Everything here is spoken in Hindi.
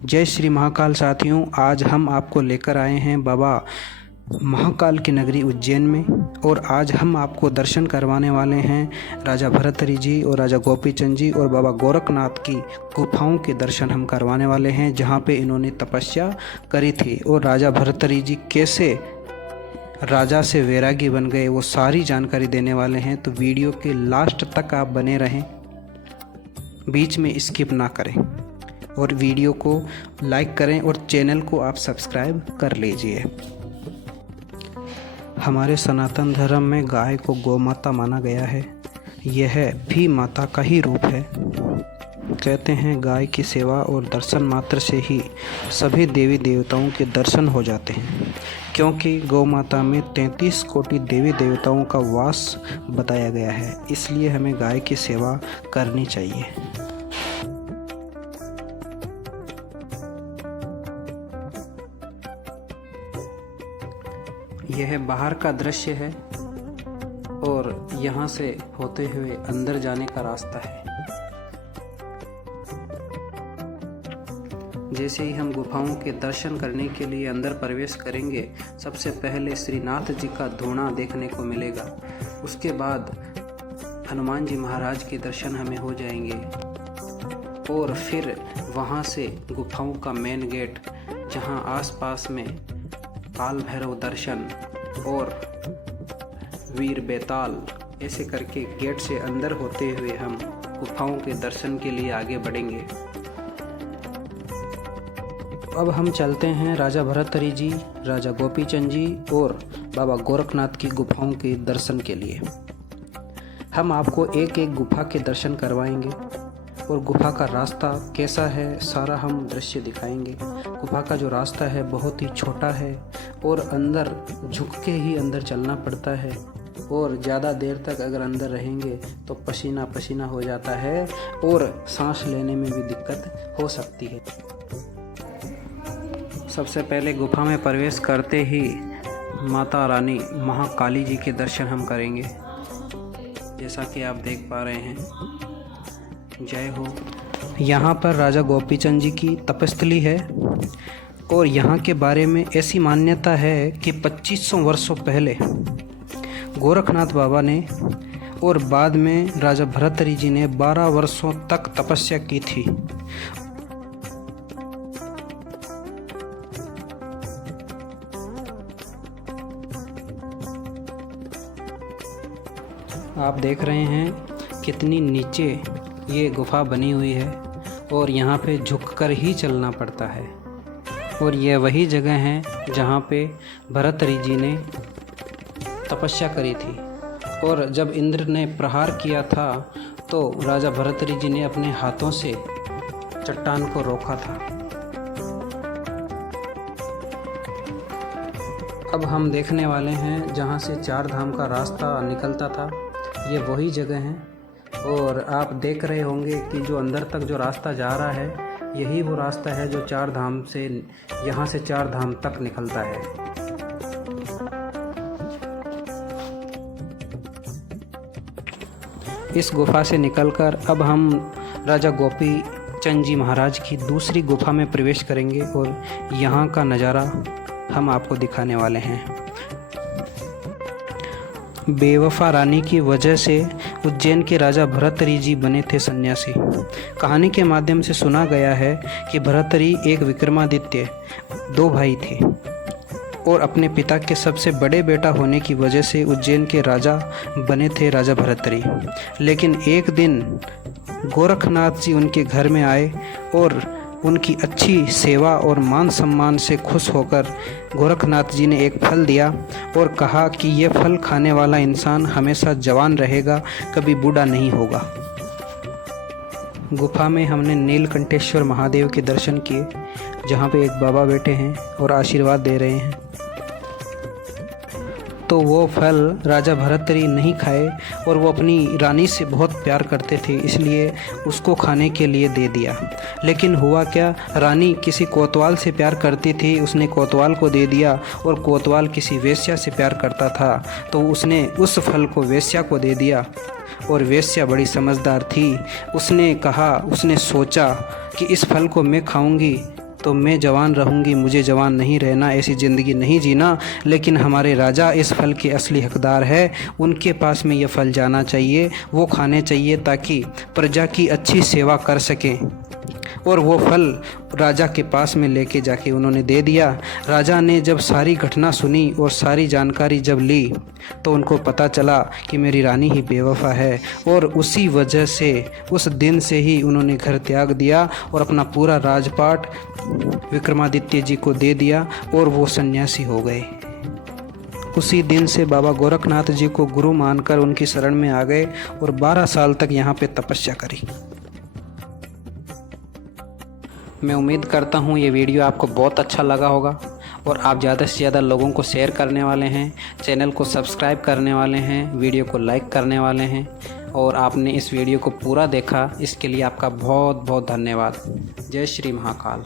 जय श्री महाकाल साथियों, आज हम आपको लेकर आए हैं बाबा महाकाल की नगरी उज्जैन में। और आज हम आपको दर्शन करवाने वाले हैं राजा भर्तृहरि जी और राजा गोपीचंद जी और बाबा गोरखनाथ की गुफाओं के दर्शन हम करवाने वाले हैं, जहां पे इन्होंने तपस्या करी थी। और राजा भर्तृहरि जी कैसे राजा से वैरागी बन गए, वो सारी जानकारी देने वाले हैं। तो वीडियो के लास्ट तक आप बने रहें, बीच में स्किप ना करें और वीडियो को लाइक करें और चैनल को आप सब्सक्राइब कर लीजिए। हमारे सनातन धर्म में गाय को गौ माता माना गया है। यह भी माता का ही रूप है। कहते हैं गाय की सेवा और दर्शन मात्र से ही सभी देवी देवताओं के दर्शन हो जाते हैं, क्योंकि गौ माता में 33 कोटि देवी देवताओं का वास बताया गया है। इसलिए हमें गाय की सेवा करनी चाहिए। यह बाहर का दृश्य है और यहाँ से होते हुए अंदर जाने का रास्ता है। जैसे ही हम गुफाओं के दर्शन करने के लिए अंदर प्रवेश करेंगे, सबसे पहले श्रीनाथ जी का धोना देखने को मिलेगा। उसके बाद हनुमान जी महाराज के दर्शन हमें हो जाएंगे और फिर वहाँ से गुफाओं का मेन गेट, जहाँ आसपास में काल भैरव दर्शन और वीर बेताल, ऐसे करके गेट से अंदर होते हुए हम गुफाओं के दर्शन के लिए आगे बढ़ेंगे। अब हम चलते हैं राजा भर्तृहरि जी, राजा गोपीचंद जी और बाबा गोरखनाथ की गुफाओं के दर्शन के लिए। हम आपको एक एक गुफा के दर्शन करवाएंगे और गुफा का रास्ता कैसा है, सारा हम दृश्य दिखाएंगे। गुफा का जो रास्ता है बहुत ही छोटा है और अंदर झुक के ही अंदर चलना पड़ता है, और ज़्यादा देर तक अगर अंदर रहेंगे तो पसीना पसीना हो जाता है और सांस लेने में भी दिक्कत हो सकती है। सबसे पहले गुफा में प्रवेश करते ही माता रानी महाकाली जी के दर्शन हम करेंगे, जैसा कि आप देख पा रहे हैं। जय हो। यहाँ पर राजा गोपीचंद जी की तपस्थली है और यहाँ के बारे में ऐसी मान्यता है कि 2500 वर्षों पहले गोरखनाथ बाबा ने और बाद में राजा भर्तृहरि जी ने 12 वर्षों तक तपस्या की थी। आप देख रहे हैं कितनी नीचे ये गुफा बनी हुई है और यहाँ पे झुककर ही चलना पड़ता है। और यह वही जगह है जहाँ पे भर्तृहरि जी ने तपस्या करी थी, और जब इंद्र ने प्रहार किया था तो राजा भर्तृहरि जी ने अपने हाथों से चट्टान को रोका था। अब हम देखने वाले हैं जहाँ से चार धाम का रास्ता निकलता था, ये वही जगह है। और आप देख रहे होंगे कि जो अंदर तक जो रास्ता जा रहा है, यही वो रास्ता है जो चार धाम से, यहाँ से चार धाम तक निकलता है। इस गुफा से निकलकर अब हम राजा गोपीचंद जी महाराज की दूसरी गुफा में प्रवेश करेंगे और यहाँ का नज़ारा हम आपको दिखाने वाले हैं। बेवफा रानी की वजह से उज्जैन के राजा भर्तृहरि जी बने थे सन्यासी। कहानी के माध्यम से सुना गया है कि भर्तृहरि एक विक्रमादित्य 2 भाई थे और अपने पिता के सबसे बड़े बेटा होने की वजह से उज्जैन के राजा बने थे राजा भर्तृहरि। लेकिन एक दिन गोरखनाथ जी उनके घर में आए और उनकी अच्छी सेवा और मान सम्मान से खुश होकर गोरखनाथ जी ने एक फल दिया और कहा कि ये फल खाने वाला इंसान हमेशा जवान रहेगा, कभी बूढ़ा नहीं होगा। गुफा में हमने नीलकंठेश्वर महादेव के दर्शन किए, जहाँ पे एक बाबा बैठे हैं और आशीर्वाद दे रहे हैं। तो वो फल राजा भर्तृहरि नहीं खाए और वो अपनी रानी से बहुत प्यार करते थे, इसलिए उसको खाने के लिए दे दिया। लेकिन हुआ क्या, रानी किसी कोतवाल से प्यार करती थी, उसने कोतवाल को दे दिया, और कोतवाल किसी वेश्या से प्यार करता था तो उसने उस फल को वेश्या को दे दिया। और वेश्या बड़ी समझदार थी, उसने सोचा कि इस फल को मैं खाऊंगी तो मैं जवान रहूँगी, मुझे जवान नहीं रहना, ऐसी ज़िंदगी नहीं जीना। लेकिन हमारे राजा इस फल के असली हकदार है, उनके पास में ये फल जाना चाहिए, वो खाने चाहिए ताकि प्रजा की अच्छी सेवा कर सकें। और वो फल राजा के पास में लेके जाके उन्होंने दे दिया। राजा ने जब सारी घटना सुनी और सारी जानकारी जब ली तो उनको पता चला कि मेरी रानी ही बेवफा है, और उसी वजह से उस दिन से ही उन्होंने घर त्याग दिया और अपना पूरा राजपाट विक्रमादित्य जी को दे दिया और वो सन्यासी हो गए। उसी दिन से बाबा गोरखनाथ जी को गुरु मानकर उनकी शरण में आ गए और 12 साल तक यहाँ पे तपस्या करी। मैं उम्मीद करता हूँ ये वीडियो आपको बहुत अच्छा लगा होगा और आप ज़्यादा से ज़्यादा लोगों को शेयर करने वाले हैं, चैनल को सब्सक्राइब करने वाले हैं, वीडियो को लाइक करने वाले हैं, और आपने इस वीडियो को पूरा देखा इसके लिए आपका बहुत बहुत धन्यवाद। जय श्री महाकाल।